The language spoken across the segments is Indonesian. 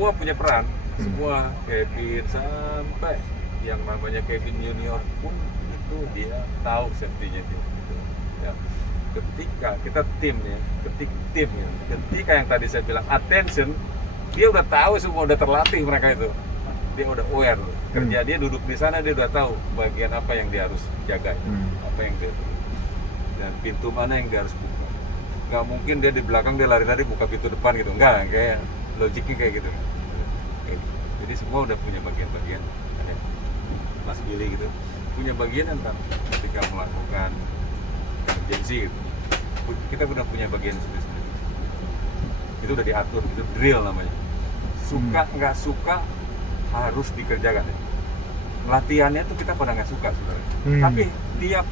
semua punya peran, semua Kevin sampai yang namanya Kevin Junior pun itu dia tahu safety-nya itu. Ya. Ketika kita tim ya, ketika yang tadi saya bilang attention, dia udah tahu semua, udah terlatih mereka itu, dia udah aware loh. Kerja dia duduk di sana, dia udah tahu bagian apa yang dia harus jaga, apa yang dia, dan pintu mana yang dia harus buka. Nggak mungkin dia di belakang dia lari-lari buka pintu depan gitu, enggak, kayak logiknya kayak gitu. Jadi semua udah punya bagian-bagian. Ada Mas Billy gitu punya bagian kan ketika melakukan emergency gitu. Kita udah punya bagian sendiri-sendiri. Itu udah diatur, itu drill namanya. Suka nggak suka harus dikerjakan ya. Latihannya tuh kita pada nggak suka sebenarnya. Tapi tiap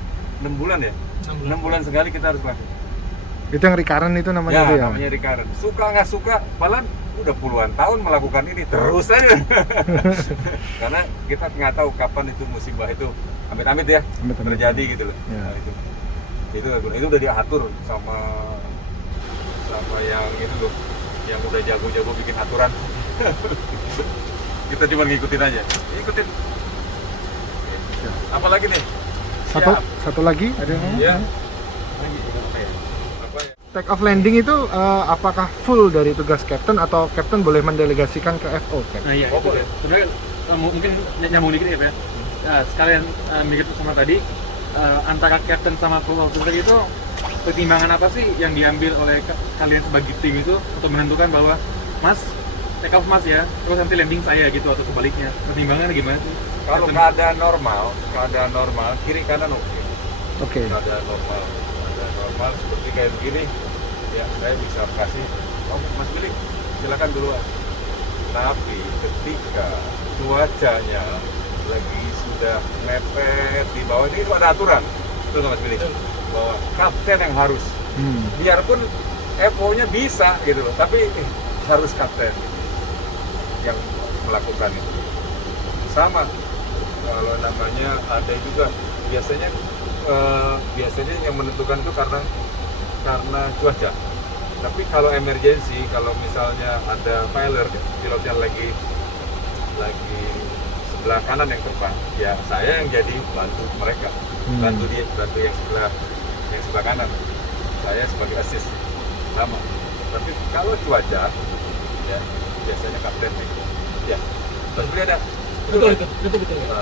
6 bulan ya, 6 bulan sekali kita harus lakukan. Itu yang recurrent itu namanya Ya, itu ya? namanya recurrent. Suka nggak suka, malah udah puluhan tahun melakukan ini terus aja. Karena kita nggak tahu kapan itu musibah itu amit-amit ya Amit-amit. terjadi gitu loh. Ya. Nah, itu udah diatur sama yang itu loh, yang udah jago-jago bikin aturan. Kita cuma ngikutin aja, ikutin. Ya. Apalagi nih? Satu lagi ada yang ngomong? Ya. Take off landing itu apakah full dari tugas captain atau captain boleh mendelegasikan ke FO? Nah iya, Oh, boleh. sebenarnya mungkin nyambung dikit ya Pak. Nah, sekalian mirip sama tadi, antara captain sama full officer itu pertimbangan apa sih yang diambil oleh kalian sebagai tim itu untuk menentukan bahwa Mas, take off Mas ya, terus nanti landing saya gitu atau sebaliknya? Pertimbangannya gimana sih? Kalau keadaan normal, kiri kanan oke. Oke. Keadaan normal seperti kayak begini, ya saya bisa kasih, oh Mas Billy, silakan duluan. Tapi ketika cuacanya lagi sudah mepet di bawah ini itu ada aturan, itu Mas Billy, bahwa kapten yang harus, biarpun FO-nya bisa gitu loh, tapi harus kapten yang melakukan itu. Sama kalau namanya ada juga biasanya yang menentukan itu karena cuaca. Tapi kalau emergency, kalau misalnya ada failure, pilotnya lagi sebelah kanan yang terbang, ya saya yang jadi bantu mereka, bantu yang sebelah kanan. Saya sebagai assist sama. Tapi kalau cuaca, ya biasanya kapten ya. Terus ada Betul. gitu ya.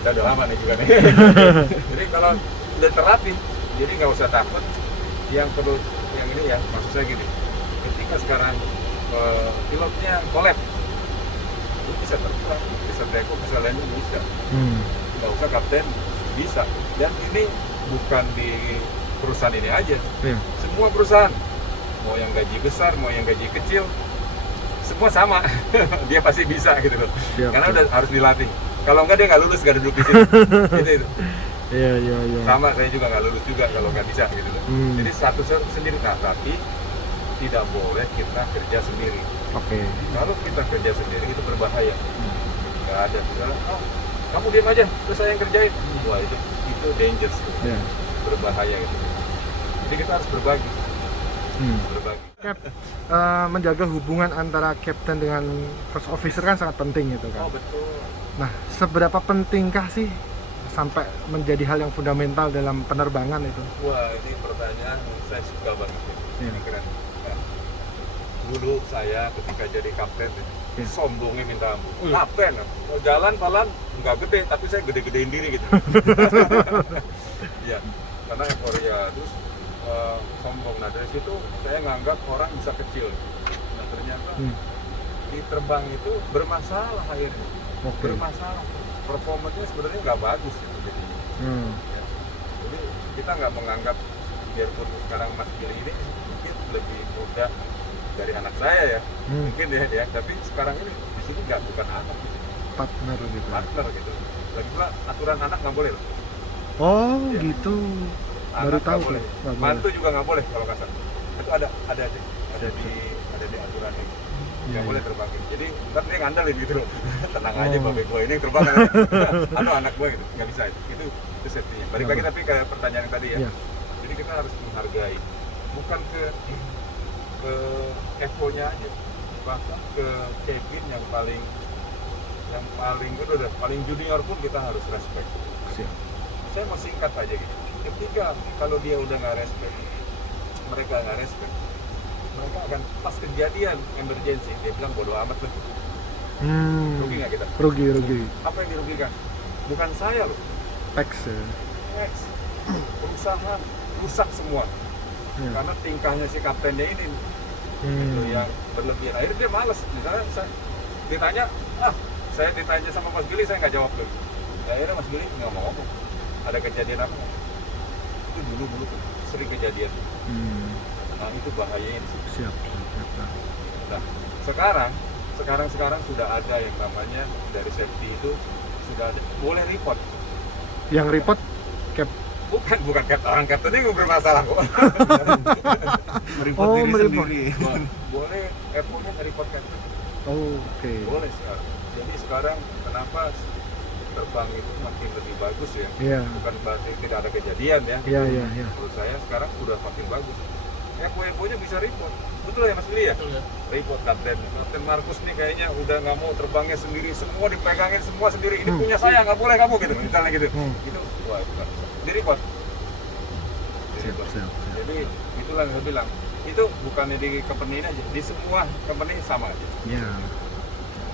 Kita udah lama nih juga nih. Jadi kalau udah terlatih, jadi nggak usah takut. Yang perlu yang ini ya, maksud saya gini, ketika sekarang pilotnya collab, itu bisa terbang, bisa take off, bisa landing, bisa. Nggak usah kapten, bisa. Dan ini bukan di perusahaan ini aja, semua perusahaan, mau yang gaji besar, mau yang gaji kecil, semua sama. Dia pasti bisa gitu loh. Siap, karena siap. udah harus dilatih. Kalau enggak dia nggak lulus, nggak duduk di sini. itu. Iya. Sama, saya juga nggak lulus juga kalau nggak bisa gitu loh. Jadi satu sendiri. Nah, tapi tidak boleh kita kerja sendiri. Oke. Kalau kita kerja sendiri itu berbahaya. Nggak ada oh, kamu diam aja terus saya yang kerjain. Wah, itu dangerous gitu. Ya. Berbahaya gitu. Jadi kita harus berbagi. Berbagi. Cap, menjaga hubungan antara captain dengan first officer kan sangat penting gitu kan. Oh, betul. Nah, seberapa pentingkah sih sampai menjadi hal yang fundamental dalam penerbangan itu? Wah, ini pertanyaan saya suka banget ya. Ini keren. Ya. Dulu saya ketika jadi kapten, sombongnya minta ampun. Kapten, jalan pelan nggak gede, tapi saya gede-gedein diri gitu. Ya, karena euforia terus sombong. Nah dari situ saya nganggap orang bisa kecil. Nah ternyata di terbang itu bermasalah akhirnya. Bermasalah. Performanya sebenarnya nggak bagus gitu jadinya. Ya. Jadi kita nggak menganggap, biarpun sekarang Mas Billy ini mungkin lebih muda dari anak saya ya, mungkin ya, tapi sekarang ini di sini bukan anak gitu. Partner gitu. Lagi pula aturan anak nggak boleh loh. Oh ya. Gitu. Baru Anak tahu boleh. Mantu juga nggak boleh kalau kasar. Itu ada di aturannya. Nggak boleh terbang. Jadi ntar dia ngandalin gitu loh. Tenang aja babe gue ini yang terbang. Atau anak gue gitu. Nggak bisa itu safety-nya. Balik lagi tapi ke pertanyaan yang tadi ya. Jadi kita harus menghargai. Bukan ke FO-nya aja. bahkan ke Kevin yang paling udah paling junior pun kita harus respect. Siap. Saya mau singkat aja gitu. Ketika kalau dia udah nggak respect, mereka nggak respect, mereka akan pas kejadian emergency dia bilang bodoh amat lah. Rugi nggak kita? Rugi. Apa yang dirugikan? Bukan saya loh. Tax ya. Tax. Perusahaan rusak semua. Ya. Karena tingkahnya si kaptennya ini itu yang berlebihan. Akhirnya dia males. Misalnya saya ditanya sama Mas Billy, saya nggak jawab tuh. Akhirnya Mas Billy nggak mau ngomong. Ada kejadian apa? Itu dulu tuh sering kejadian. Nah itu bahayanya sih. Siap. Nah sekarang sudah ada yang namanya dari safety itu sudah ada, boleh report. Yang report cap. Bukan orang captain ini bermasalah kok. Oh, mereport. Boleh airportnya report captain. Oh, oke. Boleh sekarang. Jadi sekarang kenapa terbang itu makin lebih bagus ya? Iya. Bukan berarti tidak ada kejadian ya. Iya. Menurut saya sekarang sudah makin bagus. FO-nya bisa report. Betul ya Mas Billy ya? Betul ya. Report Kapten Markus nih kayaknya udah nggak mau terbangnya sendiri, semua dipegangin semua sendiri. Ini punya saya, nggak boleh kamu gitu, misalnya gitu. Itu wah itu nggak bisa. Di report. Siap. Jadi itulah yang saya bilang. Itu bukannya di company ini aja, di semua company sama aja. Ya.